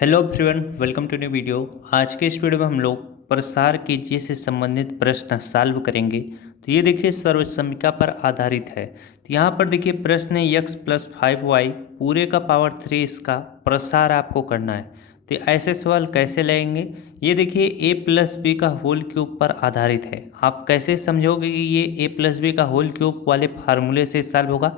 Hello everyone, welcome to new video. आज के इस वीडियो में हम लोग प्रसार कीजिए से संबंधित प्रश्न सॉल्व करेंगे। तो ये देखिए सर्वसमीका पर आधारित है। तो यहाँ पर देखिए प्रश्न है x प्लस 5y पूरे का पावर 3 इसका प्रसार आपको करना है। तो ऐसे सवाल कैसे लेंगे? ये देखिए a प्लस बी का होल क्यूब पर आधारित है। आप कैसे समझोगे कि ये a प्लस बी का होल क्यूब वाले फार्मूले से सॉल्व होगा?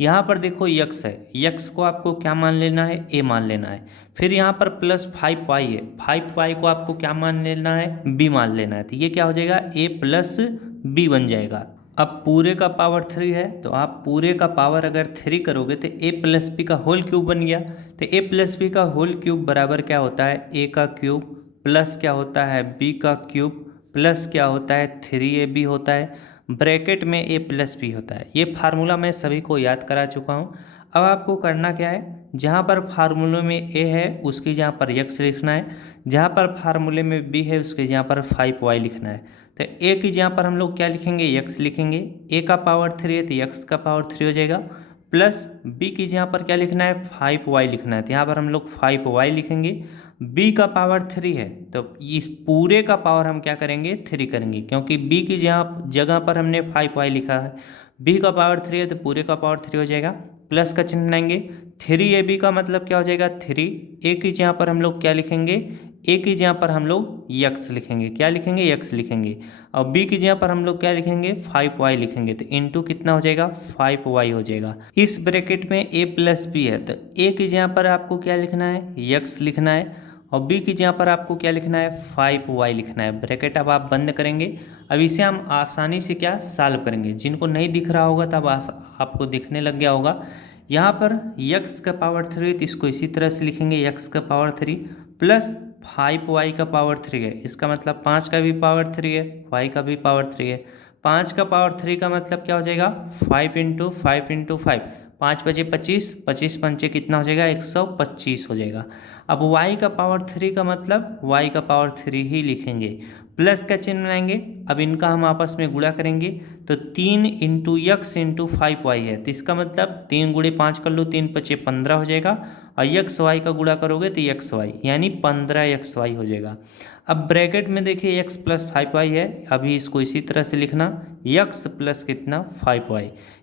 यहाँ पर देखो यक्स है, यक्स को आपको क्या मान लेना है? ए मान लेना है। फिर यहाँ पर प्लस 5y है, 5y को आपको क्या मान लेना है? बी मान लेना है। तो ये क्या हो जाएगा? ए प्लस बी बन जाएगा। अब पूरे का पावर 3 है, तो आप पूरे का पावर अगर 3 करोगे तो ए प्लस बी का होल क्यूब बन गया। तो ए प्लस बी का होल क्यूब बराबर क्या होता है? ए का क्यूब प्लस क्या होता है? बी का क्यूब प्लस क्या होता है? 3ab होता है। ब्रैकेट में ए प्लस बी होता है। ये फार्मूला मैं सभी को याद करा चुका हूँ। अब आपको करना क्या है? जहाँ पर फार्मूले में ए है उसकी जहाँ पर यक्स लिखना है, जहाँ पर फार्मूले में बी है उसके जहाँ पर 5y लिखना है। तो ए की जहाँ पर हम लोग क्या लिखेंगे? यक्स लिखेंगे। ए का पावर 3 है तो यक्स का पावर 3 हो जाएगा। प्लस बी की जहाँ पर क्या लिखना है? 5y लिखना है, तो यहाँ पर हम लोग 5y लिखेंगे। बी का पावर 3 है तो इस पूरे का पावर हम क्या करेंगे? 3 करेंगे, क्योंकि बी की जगह पर हमने 5y लिखा है। बी का पावर 3 है तो पूरे का पावर 3 हो जाएगा। प्लस का चिन्ह बनाएंगे। 3ab का मतलब क्या हो जाएगा? 3। ए की जहाँ पर हम लोग क्या लिखेंगे? ए की जहाँ पर हम लोग यक्स लिखेंगे। क्या लिखेंगे? यक्स लिखेंगे। और बी की जहाँ पर हम लोग क्या लिखेंगे? 5y लिखेंगे। तो इंटू कितना हो जाएगा? 5y हो जाएगा। इस ब्रैकेट में a प्लस बी है तो ए की जहाँ पर आपको क्या लिखना है? यक्स लिखना है। और बी की जहाँ पर आपको क्या लिखना है? 5y लिखना है। ब्रैकेट अब आप बंद करेंगे। अब इसे हम आसानी से क्या सॉल्व करेंगे। जिनको नहीं दिख रहा होगा तब आपको दिखने लग गया होगा। यहाँ पर x का पावर 3 तो इसको इसी तरह से लिखेंगे, x का पावर 3 प्लस 5y का पावर 3 है। इसका मतलब 5 का भी पावर 3 है, y का भी पावर 3 है। 5 का पावर 3 का मतलब क्या हो जाएगा? 5 इंटू 5 इंटू 5, 5 बजे 25, 25 पंचे कितना हो जाएगा? 125 हो जाएगा। अब y का पावर 3 का मतलब y का पावर 3 ही लिखेंगे। प्लस का चिन्ह बनाएंगे। अब इनका हम आपस में गुणा करेंगे तो 3 इंटू यक्स इंटू 5y है, तो इसका मतलब 3 गुणे 5 कर लो, 3 पचे 15 हो जाएगा। और यक्स वाई का गुणा करोगे तो यक्स वाई यानी 15 हो जाएगा। अब ब्रैकेट में देखिए x प्लस 5y है, अभी इसको इसी तरह से लिखना, x प्लस कितना? 5y।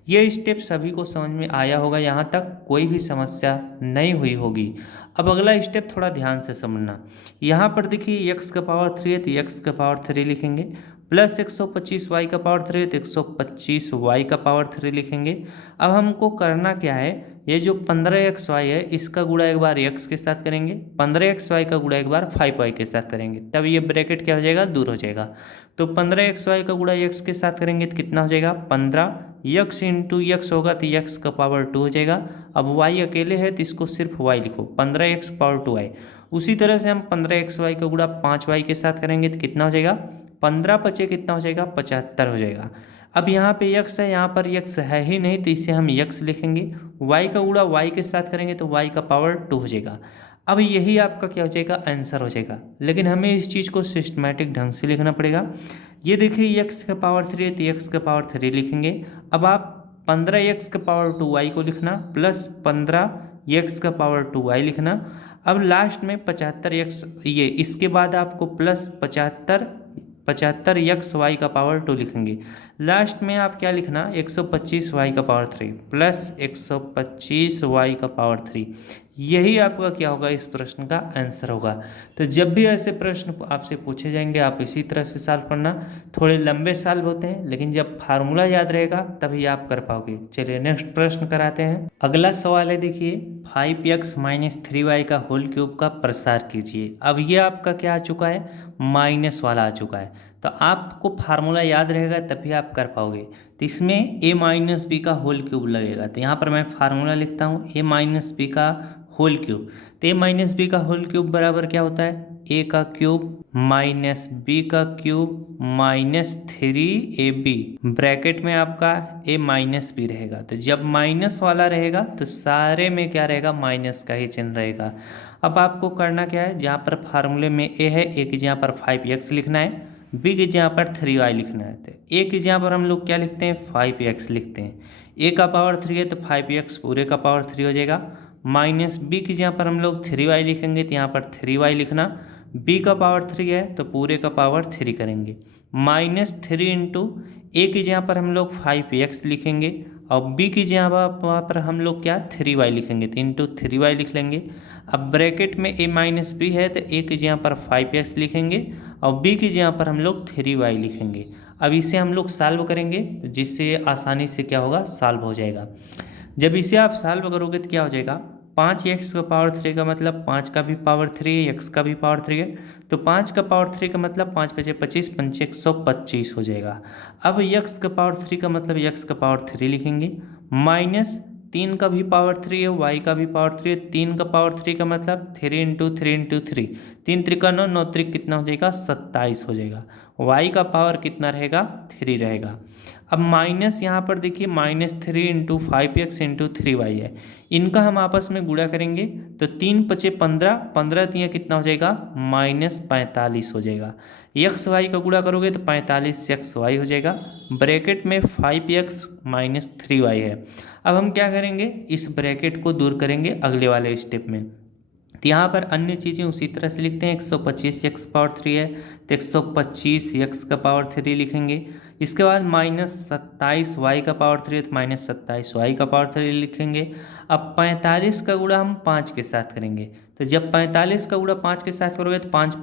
ये स्टेप सभी को समझ में आया होगा, यहाँ तक कोई भी समस्या नहीं हुई होगी। अब अगला स्टेप थोड़ा ध्यान से समझना। यहाँ पर देखिए x का पावर 3 है तो x का पावर 3 लिखेंगे, प्लस 125 y का पावर 3 है तो 125 y का पावर 3 लिखेंगे। अब हमको करना क्या है? ये जो 15xy है इसका गुणा एक बार x के साथ करेंगे, 15xy का गुणा एक बार 5y के साथ करेंगे, तब ये ब्रैकेट क्या हो जाएगा? दूर हो जाएगा। तो 15xy का गुणा x के साथ करेंगे तो कितना हो जाएगा? 15 यक्स इंटू यक्स होगा तो यक्स का पावर 2 हो जाएगा। अब y अकेले है तो इसको सिर्फ y लिखो, 15x पावर 2y। उसी तरह से हम 15xy का गुणा 5y के साथ करेंगे तो कितना हो जाएगा? 15 पचे कितना हो जाएगा? 75 हो जाएगा। अब यहाँ पे यक्स है, यहाँ पर यक्स है ही नहीं तो इसे हम यक्स लिखेंगे। y का गुणा y के साथ करेंगे तो y का पावर 2 हो जाएगा। अब यही आपका क्या हो जाएगा? आंसर हो जाएगा। लेकिन हमें इस चीज़ को सिस्टमैटिक ढंग से लिखना पड़ेगा। ये देखिए x का पावर 3 है तो x का पावर 3 लिखेंगे। अब आप 15x का पावर 2y को लिखना, प्लस 15x का पावर 2y लिखना। अब लास्ट में 75x, ये इसके बाद आपको प्लस 75 यक्स वाई का पावर 2 लिखेंगे। लास्ट में आप क्या लिखना? 125 वाई का पावर 3 प्लस 125 वाई का पावर 3। यही आपका क्या होगा? इस प्रश्न का आंसर होगा। तो जब भी ऐसे प्रश्न आपसे पूछे जाएंगे आप इसी तरह से सॉल्व करना। थोड़े लंबे सॉल्व होते हैं लेकिन जब फार्मूला याद रहेगा तभी आप कर पाओगे। चलिए नेक्स्ट प्रश्न कराते हैं। अगला सवाल है, देखिए 5x माइनस 3y का होल क्यूब का प्रसार कीजिए। अब ये आपका क्या आ चुका है? माइनस वाला आ चुका है। तो आपको फार्मूला याद रहेगा तभी आप कर पाओगे। तो इसमें a माइनस बी का होल क्यूब लगेगा। तो यहाँ पर मैं फार्मूला लिखता हूँ, a माइनस बी का होल क्यूब। तो a माइनस बी का होल क्यूब बराबर क्या होता है? a का क्यूब माइनस b का क्यूब माइनस 3ab, ब्रैकेट में आपका a माइनस बी रहेगा। तो जब माइनस वाला रहेगा तो सारे में क्या रहेगा? माइनस का ही चिन्ह रहेगा। अब आपको करना क्या है? जहाँ पर फार्मूले में a है, a की जहाँ पर 5x लिखना है, b की जहाँ पर 3y लिखना है। तो a की जहाँ पर हम लोग क्या लिखते हैं? 5x लिखते हैं। a का पावर 3 है तो 5x पूरे का पावर 3 हो जाएगा। माइनस बी की जहाँ पर हम लोग 3y लिखेंगे तो यहाँ पर 3y लिखना, b का पावर 3 है तो पूरे का पावर 3 करेंगे, माइनस 3 इंटू ए की जहाँ पर हम लोग 5x लिखेंगे और b की जहाँ पर हम लोग क्या 3y लिखेंगे तो इंटू 3y लिख लेंगे। अब ब्रैकेट में a माइनस बी है तो a की जहाँ पर 5x लिखेंगे और b की जहाँ पर हम लोग 3y लिखेंगे। अब इसे हम लोग सॉल्व करेंगे तो जिससे आसानी से क्या होगा सॉल्व हो जाएगा। जब इसे आप सॉल्व करोगे तो क्या हो जाएगा, 5x का पावर 3 का मतलब 5 का भी पावर 3 है, x का भी पावर 3 है, तो 5 का पावर 3 का मतलब 5 पचे 25, 5 125 हो जाएगा। अब x का पावर 3 का मतलब x का पावर 3 लिखेंगे, माइनस 3 का भी पावर 3 है, y का भी पावर 3 है, 3 का पावर 3 का मतलब 3 इंटू 3 इंटू 3, 3 त्रिका 9, 9 त्रिक कितना हो जाएगा 27 हो जाएगा। y का पावर कितना रहेगा 3 रहेगा। अब माइनस यहाँ पर देखिए minus 3 into 5x into 3y है, इनका हम आपस में गुणा करेंगे तो 3 पचे 15, 15 तिया कितना हो जाएगा माइनस 45 हो जाएगा। एक्स वाई का गुणा करोगे तो 45 एक्स वाई हो जाएगा, ब्रैकेट में 5x माइनस 3y है। अब हम क्या करेंगे, इस ब्रैकेट को दूर करेंगे अगले वाले स्टेप में। तो यहाँ पर अन्य चीज़ें उसी तरह से लिखते हैं, 125 एक्स पावर 3 है तो 125 एक्स का पावर 3 लिखेंगे। इसके बाद माइनस 27 वाई का पावर 3 है तो माइनस 27 वाई का पावर 3 लिखेंगे। अब 45 का गुणा हम 5 के साथ करेंगे, तो जब 45 का गुणा 5 के साथ करोगे तो 5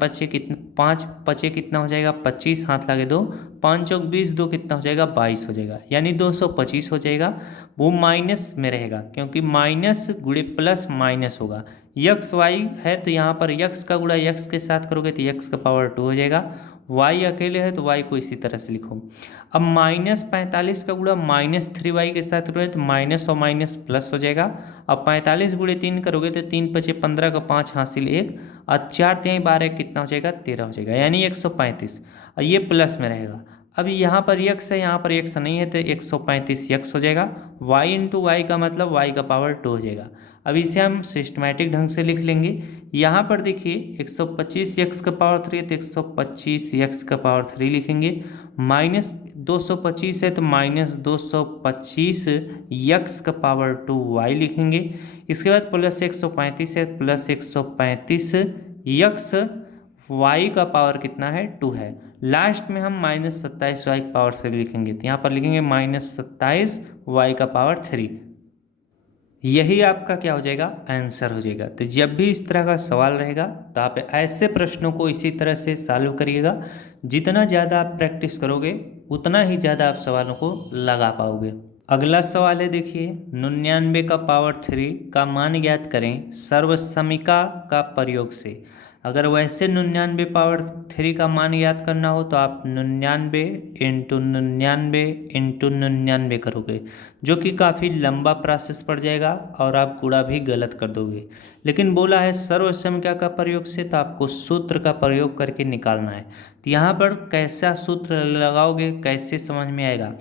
पचे कितना हो जाएगा 25, हाथ लगे 2, 5 चौक 20, 2 कितना हो जाएगा 22 हो जाएगा, यानी 225 हो जाएगा। वो माइनस में रहेगा क्योंकि माइनस गुणे प्लस माइनस होगा, यक्स वाई है तो यहाँ पर यक्स का गुणा यक्स के साथ करोगे तो यक्स का पावर 2 हो जाएगा, y अकेले है तो y को इसी तरह से लिखो। अब माइनस 45 का गुणा माइनस 3y के साथ करोगे तो माइनस और माइनस प्लस हो जाएगा। अब 45 गुणे 3 करोगे तो 3 पचे 15 का 5 हासिल 1 और 4 3 12 कितना हो जाएगा 13 हो जाएगा, यानी 135, और ये प्लस में रहेगा। अब यहाँ पर यक्स है, यहाँ पर यक्स नहीं है तो 135 यक्स हो जाएगा, y इंटू वाई का मतलब y का पावर 2 हो जाएगा। अब इसे हम सिस्टमैटिक ढंग से लिख लेंगे। यहाँ पर देखिए 125 एक्स का पावर 3 तो 125 एक्स का पावर 3 लिखेंगे, माइनस 225 है तो माइनस 225 एक्स का पावर 2 वाई लिखेंगे। इसके बाद प्लस 135 है प्लस 135 एक्स वाई का पावर कितना है 2 है। लास्ट में हम माइनस 27 वाई का पावर 3 लिखेंगे, तो यहाँ पर लिखेंगे माइनस 27 वाई का पावर 3। यही आपका क्या हो जाएगा आंसर हो जाएगा। तो जब भी इस तरह का सवाल रहेगा तो आप ऐसे प्रश्नों को इसी तरह से सॉल्व करिएगा। जितना ज़्यादा आप प्रैक्टिस करोगे उतना ही ज़्यादा आप सवालों को लगा पाओगे। अगला सवाल है देखिए, 99 का पावर 3 का मान ज्ञात करें सर्वसमीका का प्रयोग से। अगर वैसे 99 पावर 3 का मान याद करना हो तो आप 99 इंटू 99 इंटू 99 करोगे, जो कि काफ़ी लंबा प्रोसेस पड़ जाएगा और आप गुणा भी गलत कर दोगे। लेकिन बोला है सर्वसमीका का प्रयोग से, तो आपको सूत्र का प्रयोग करके निकालना है। तो यहाँ पर कैसा सूत्र लगाओगे, कैसे समझ में आएगा।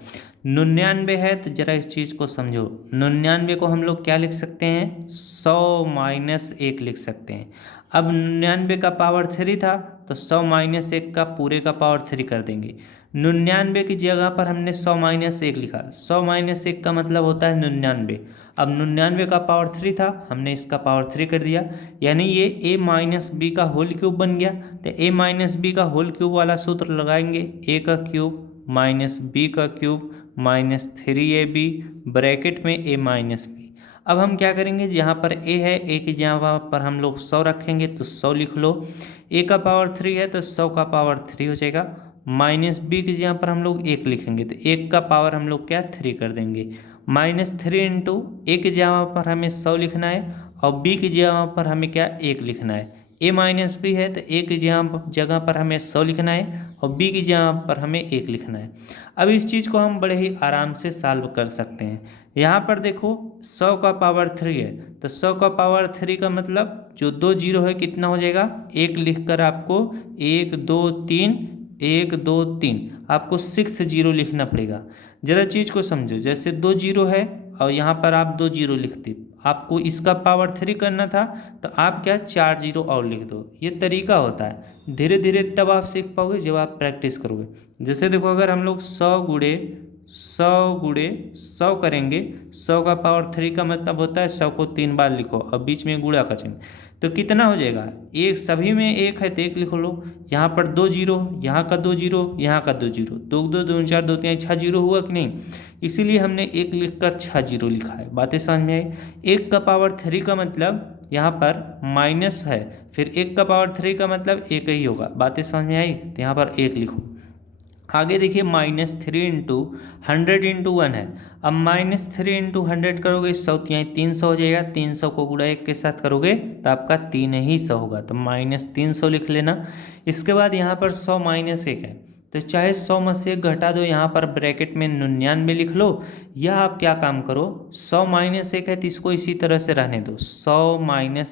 99 है तो जरा इस चीज़ को समझो, 99 को हम लोग क्या लिख सकते हैं 100 माइनस 1 लिख सकते हैं। अब 99 का पावर 3 था तो 100 माइनस 1 का पूरे का पावर 3 कर देंगे। 99 की जगह पर हमने 100 माइनस 1 लिखा, 100 माइनस 1 का मतलब होता है 99। अब 99 का पावर 3 था, हमने इसका पावर 3 कर दिया, यानी ये a माइनस बी का होल क्यूब बन गया। तो a माइनस बी का होल क्यूब वाला सूत्र लगाएंगे, a का क्यूब माइनस b का क्यूब माइनस 3ab ब्रैकेट में a माइनस बी। अब हम क्या करेंगे, जहाँ पर a है a की जहाँ पर हम लोग 100 रखेंगे तो 100 लिख लो, a का पावर 3 है तो 100 का पावर 3 हो जाएगा, माइनस b की जहाँ पर हम लोग 1 लिखेंगे तो 1 का पावर हम लोग क्या 3 कर देंगे, माइनस 3 इंटू a की जगह पर हमें 100 लिखना है और b की जगह पर हमें क्या 1 लिखना है। a माइनस बी है तो a की जगह पर हमें 100 लिखना है और b की जगह पर हमें 1 लिखना है। अब इस चीज़ को हम बड़े ही आराम से सॉल्व कर सकते हैं। यहाँ पर देखो 100 का पावर 3 है तो 100 का पावर 3 का मतलब जो 2 जीरो है कितना हो जाएगा, 1 लिखकर आपको 1 2 3 1 2 3 आपको 6 जीरो लिखना पड़ेगा। जरा चीज़ को समझो, जैसे 2 जीरो है और यहाँ पर आप 2 जीरो लिखते, आपको इसका पावर 3 करना था तो आप क्या 4 जीरो और लिख दो। ये तरीका होता है, धीरे धीरे तब आप सीख पाओगे जब आप प्रैक्टिस करोगे। जैसे देखो अगर हम लोग 100 गुणे 100 करेंगे, 100 का पावर 3 का मतलब होता है 100 को 3 बार लिखो और बीच में गुणा का चिन्ह, तो कितना हो जाएगा, एक सभी में एक है तो एक लिख लो, यहाँ पर 2 जीरो, यहाँ का 2 जीरो, यहाँ का 2 जीरो, 2 2 2 4 2 3 6 जीरो हुआ कि नहीं, इसीलिए हमने एक लिखकर 6 जीरो लिखा है। बातें समझ में आई। 1 का पावर 3 का मतलब यहाँ पर माइनस है, फिर 1 का पावर 3 का मतलब एक ही होगा। बातें समझ में आई, तो यहाँ पर एक लिखो। आगे देखिए -3 इंटू 100 इंटू 1 है। अब -3 इंटू 100 करोगे 100, यहाँ 300 हो जाएगा, 300 को गुणा 1 के साथ करोगे तो आपका 3 ही 100 होगा, तो -300 लिख लेना। इसके बाद यहाँ पर 100 - 1 है, तो चाहे 100 में से 1 घटा दो, यहाँ पर ब्रैकेट में 99 लिख लो, या आप क्या काम करो, 100 - 1 है तो इसको इसी तरह से रहने दो, 100 -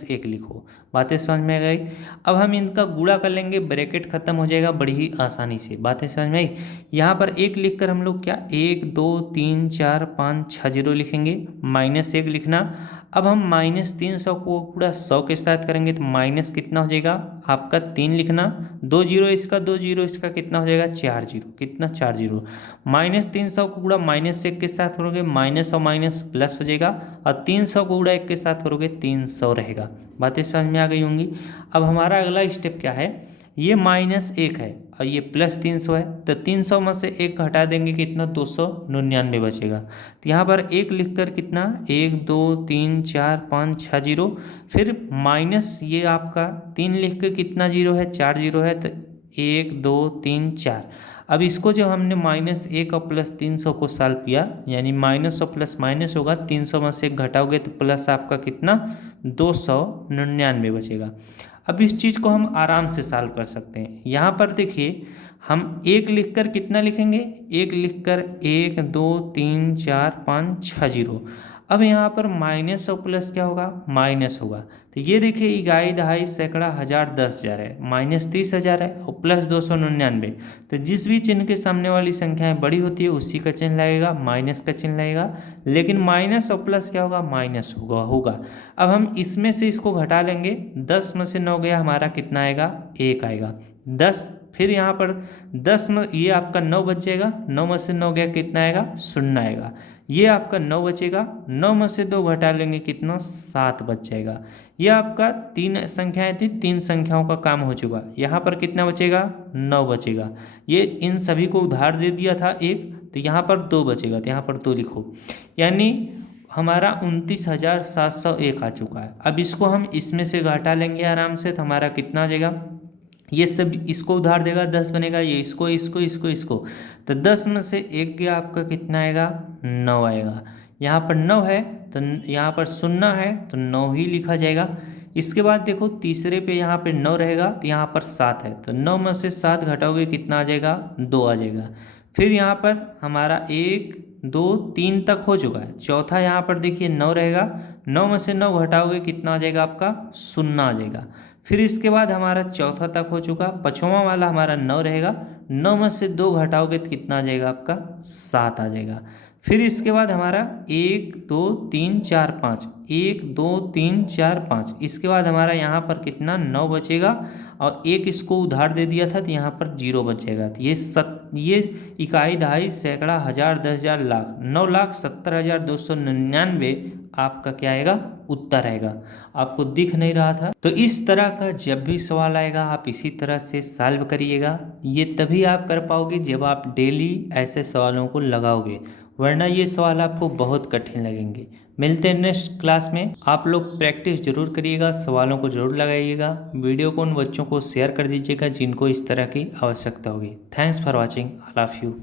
1 लिखो। बातें समझ में आ गई। अब हम इनका गुणा कर लेंगे, ब्रैकेट खत्म हो जाएगा बड़ी ही आसानी से। बातें समझ में आई। यहाँ पर एक लिखकर हम लोग क्या 1 2 3 4 5 6 जीरो लिखेंगे, -1 लिखना। अब हम -300 को पूरा 100 के साथ करेंगे तो माइनस कितना हो जाएगा आपका 3 लिखना, 2 जीरो इसका, 2 जीरो इसका, कितना हो जाएगा 4 जीरो, कितना 4 जीरो। -300 को पूरा -1 के साथ करोगे माइनस और माइनस प्लस हो जाएगा, और 300 को पूरा 1 के साथ करोगे 300 रहेगा। बातें समझ में आ गई होंगी। अब हमारा अगला स्टेप क्या है, ये -1 है और ये +300 है, तो 300 में से 1 घटा देंगे, कितना 299 बचेगा। तो यहाँ पर 1 लिखकर कितना 1 2 3 4 5 6 जीरो, फिर माइनस ये आपका 3 लिख के कितना जीरो है 4 जीरो है, तो 1 2 3 4। अब इसको जो हमने -1 और +300 को सॉल्व किया, यानी माइनस और प्लस माइनस होगा, 300 में से 1 घटाओगे तो प्लस आपका कितना 299 बचेगा। अब इस चीज़ को हम आराम से सॉल्व कर सकते हैं। यहाँ पर देखिए हम 1 लिखकर कितना लिखेंगे, 1 लिखकर 1 2 3 4 5 6 जीरो। अब यहाँ पर माइनस और प्लस क्या होगा, माइनस होगा, तो ये देखिए इकाई दहाई सैकड़ा हज़ार 10,000 है, -30,000 है और +299। तो जिस भी चिन्ह के सामने वाली संख्याएं बड़ी होती है उसी का चिन्ह लगेगा, माइनस का चिन्ह लगेगा, लेकिन माइनस और प्लस क्या होगा, माइनस होगा। अब हम इसमें से इसको घटा लेंगे, 10 में से 9 गया, हमारा कितना आएगा 1 आएगा, 10। फिर यहाँ पर 10 में ये आपका 9 बच जाएगा, 9 में से 9 गया, कितना आएगा 0 आएगा, ये आपका 9 बचेगा, 9 में से 2 घटा लेंगे, कितना 7 बच जाएगा। ये आपका 3 संख्याएं थी, 3 संख्याओं का काम हो चुका। यहाँ पर कितना बचेगा 9 बचेगा, ये इन सभी को उधार दे दिया था 1, तो यहाँ पर 2 बचेगा, तो यहाँ पर 2 लिखो, यानी हमारा 29,701 आ चुका है। अब इसको हम इसमें से घटा लेंगे आराम से, तो हमारा कितना आ जाएगा, ये सब इसको उधार देगा 10 बनेगा, ये इसको इसको इसको इसको, तो 10 में से 1 गया, आपका कितना आएगा 9 आएगा। यहाँ पर 9 है तो यहाँ पर 0 है तो 9 ही लिखा जाएगा। इसके बाद देखो तीसरे पे यहाँ पे 9 रहेगा, तो यहाँ पर 7 है, तो 9 में से 7 घटाओगे कितना आ जाएगा 2 आ जाएगा। फिर यहाँ पर हमारा 1 2 3 तक हो चुका है, चौथा यहाँ पर देखिए 9 रहेगा, 9 में से 9 घटाओगे कितना आ जाएगा आपका 0 आ जाएगा। फिर इसके बाद हमारा चौथा तक हो चुका, पाँचवां वाला हमारा 9 रहेगा, 9 में से 2 घटाओगे तो कितना आ जाएगा आपका 7 आ जाएगा। फिर इसके बाद हमारा 1 2 3 4 5, 1 2 3 4 5, इसके बाद हमारा यहाँ पर कितना 9 बचेगा, और 1 इसको उधार दे दिया था तो यहाँ पर 0 बचेगा। तो ये इकाई दहाई सैकड़ा हज़ार 10,000 लाख 9,70,299 आपका क्या आएगा उत्तर आएगा। आपको दिख नहीं रहा था, तो इस तरह का जब भी सवाल आएगा आप इसी तरह से सॉल्व करिएगा। ये तभी आप कर पाओगे जब आप डेली ऐसे सवालों को लगाओगे, वरना ये सवाल आपको बहुत कठिन लगेंगे। मिलते हैं नेक्स्ट क्लास में। आप लोग प्रैक्टिस जरूर करिएगा, सवालों को जरूर लगाइएगा, वीडियो को उन बच्चों को शेयर कर दीजिएगा जिनको इस तरह की आवश्यकता होगी। Thanks for watching, I love you.